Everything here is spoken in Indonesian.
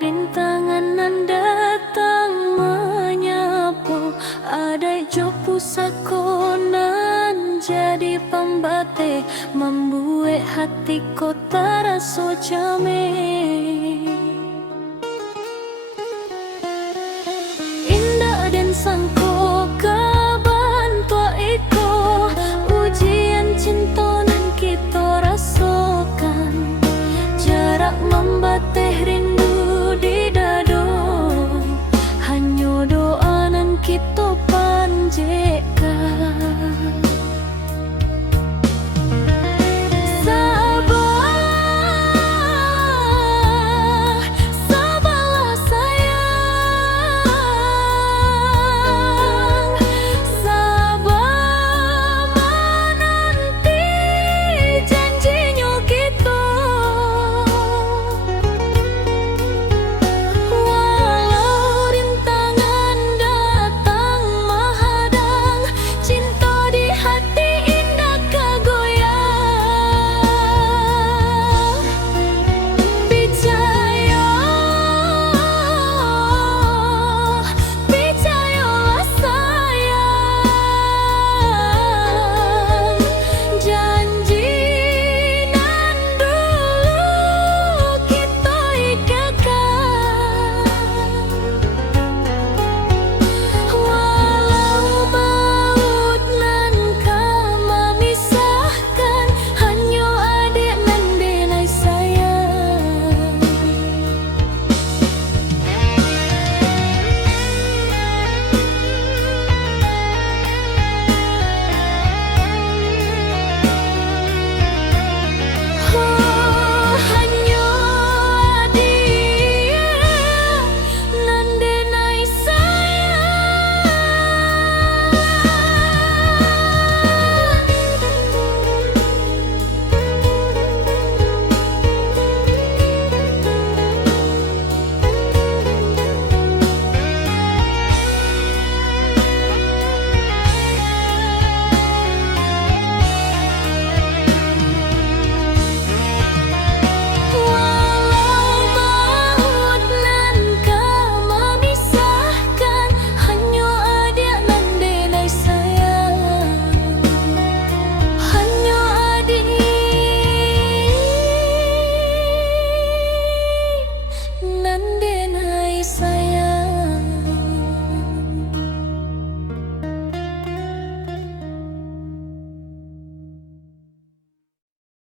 rintangan nan datang menyapu, ada jo pusako nan jadi pembate, membuat hatiku terasa jamai. Indah dan sangko kaban tua iko, ujian cinta nan kita rasakan, jarak membateh rindu di dado, hanya doa nan kita panjatkan.